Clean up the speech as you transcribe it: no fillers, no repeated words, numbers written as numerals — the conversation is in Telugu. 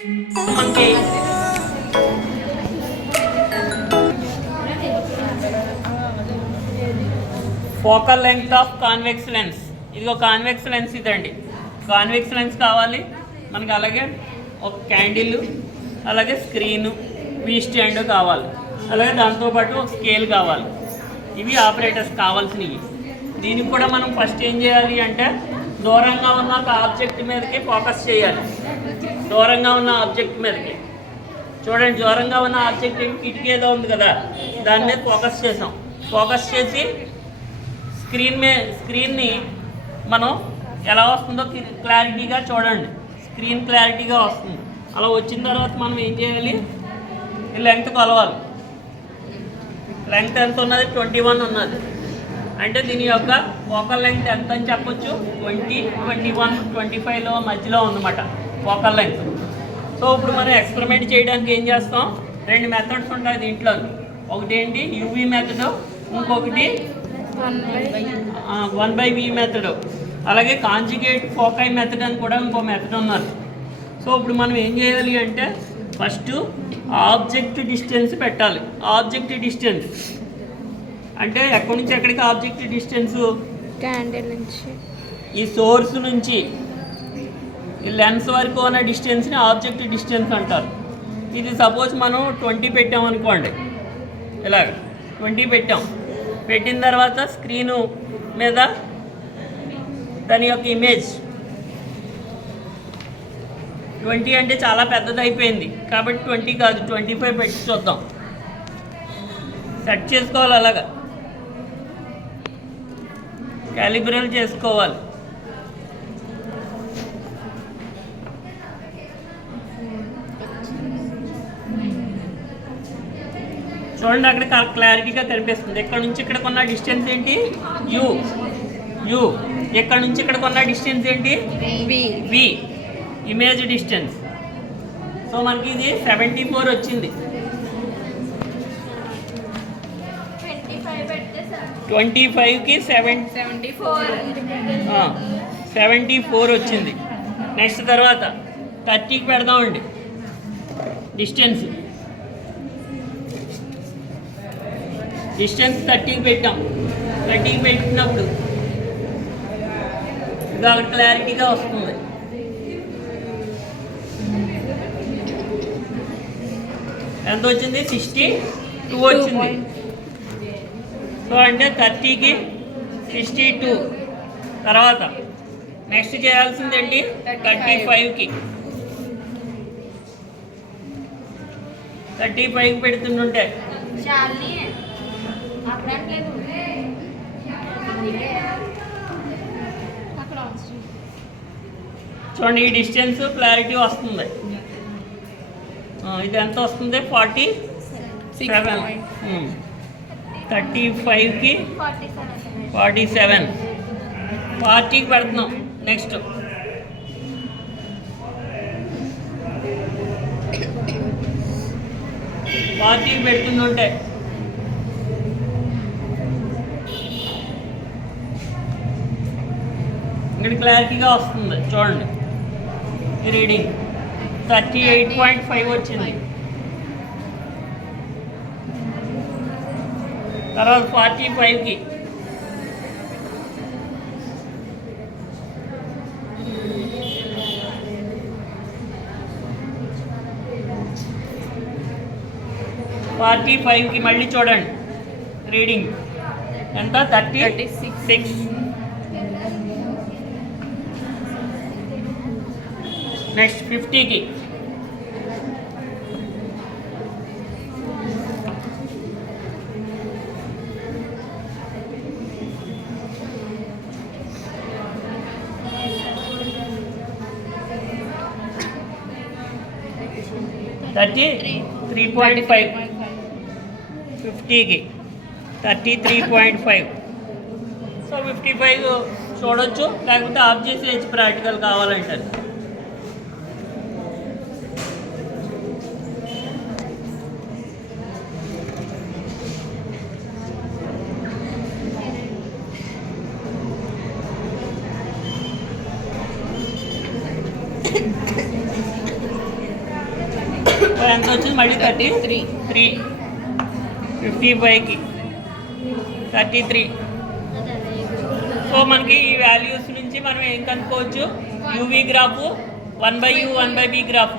మనకి focal length of convex lens, ఇదిగో కాన్వెక్స్ లెన్స్ ఇదండి. కాన్వెక్స్ లెన్స్ కావాలి మనకి, అలాగే ఒక క్యాండిల్, అలాగే స్క్రీను, వీ స్టాండ్ కావాలి, అలాగే దాంతోపాటు ఒక స్కేల్ కావాలి. ఇవి ఆపరేటర్స్ కావాల్సినవి. దీనికి కూడా మనం ఫస్ట్ ఏం చేయాలి అంటే దూరంగా ఉన్న ఒక ఆబ్జెక్ట్ మీదకి ఫోకస్ చేయాలి. దూరంగా ఉన్న ఆబ్జెక్ట్ మీదకి చూడండి, దూరంగా ఉన్న ఆబ్జెక్ట్ కిటికీ ఏదో ఉంది కదా, దాని మీద ఫోకస్ చేసాం. ఫోకస్ చేసి స్క్రీన్ని మనం ఎలా వస్తుందో క్లారిటీగా చూడండి. స్క్రీన్ క్లారిటీగా వస్తుంది. అలా వచ్చిన తర్వాత మనం ఏం చేయాలి, లెంగ్త్ కొలవాలి. లెంగ్త్ ఎంత ఉన్నది? 21 ఉన్నది. అంటే దీని యొక్క ఫోకల్ లెంగ్త్ ఎంత అని చెప్పొచ్చు? 20, 21, 25లో మధ్యలో ఉందన్నమాట ఫోకల్ లెంగ్త్. సో ఇప్పుడు మనం ఎక్స్పెరిమెంట్ చేయడానికి ఏం చేస్తాం, 2 మెథడ్స్ ఉంటాయి దీంట్లో. ఒకటి ఏంటి యూవీ మెథడ్, ఇంకొకటి 1/v మెథడ్, అలాగే కాంజుగేట్ ఫోకై మెథడ్ అని కూడా ఇంకో మెథడ్ ఉన్నారు. సో ఇప్పుడు మనం ఏం చేయాలి అంటే ఫస్ట్ ఆబ్జెక్ట్ డిస్టెన్స్ పెట్టాలి. ఆబ్జెక్ట్ డిస్టెన్స్ అంటే ఎక్కడి నుంచి ఎక్కడికి ఆబ్జెక్ట్ డిస్టెన్స్? క్యాండిల్ నుంచి, ఈ సోర్స్ నుంచి ఈ లెన్స్ వరకు ఉన్న డిస్టెన్స్ని ఆబ్జెక్ట్ డిస్టెన్స్ అంటారు. ఇది సపోజ్ మనం 20 పెట్టాం అనుకోండి, ఇలాగ 20 పెట్టాం. పెట్టిన తర్వాత స్క్రీను మీద దాని యొక్క ఇమేజ్ 20 అంటే చాలా పెద్దది అయిపోయింది కాబట్టి 20 కాదు 25 పెట్టి చూద్దాం. సెట్ చేసుకోవాలి, అలాగా క్యాలిబ్రేట్ చేసుకోవాలి. చూడండి అక్కడ క్లారిటీగా కనిపిస్తుంది. ఇక్కడ నుంచి ఇక్కడికి ఉన్న డిస్టెన్స్ ఏంటి? యూ. ఇక్కడ నుంచి ఇక్కడికి ఉన్న డిస్టెన్స్ ఏంటి? వి, ఇమేజ్ డిస్టెన్స్. సో మనకి ఇది 74 వచ్చింది. 25కి 74 వచ్చింది. నెక్స్ట్ తర్వాత 30కి పెడదామండి డిస్టెన్స్ 30కి పెట్టాం. 30కి పెట్టినప్పుడు ఇది అక్కడ క్లారిటీగా వస్తుంది. ఎంత వచ్చింది? 62 వచ్చింది. సో అంటే 30కి 62. తర్వాత నెక్స్ట్ చేయాల్సింది ఏంటి? 35కి పెడుతుంటే చూడండి ఈ డిస్టెన్స్ క్లారిటీ వస్తుంది. ఇది ఎంత వస్తుంది? 47. 35కి 47. 40కి పెడుతున్నాం. నెక్స్ట్ 40కి పెడుతుంటే ఇక్కడ క్లారిటీగా వస్తుంది. చూడండి ఈ రీడింగ్ 38.5 వచ్చింది. తర్వాత 45కి మళ్ళీ చూడండి రీడింగ్ ఎంత? 36. నెక్స్ట్ 50కి $33.5. 50కి 33.5. సో 55 చూడొచ్చు, లేకపోతే ఆఫ్ చేసి ప్రాక్టికల్ కావాలంటే. ఎంత వచ్చింది మళ్ళీ 33 55కి 33. సో మనకి ఈ వాల్యూస్ నుంచి మనం ఏం కనుక్కోవచ్చు, UV graph 1/u 1/v graph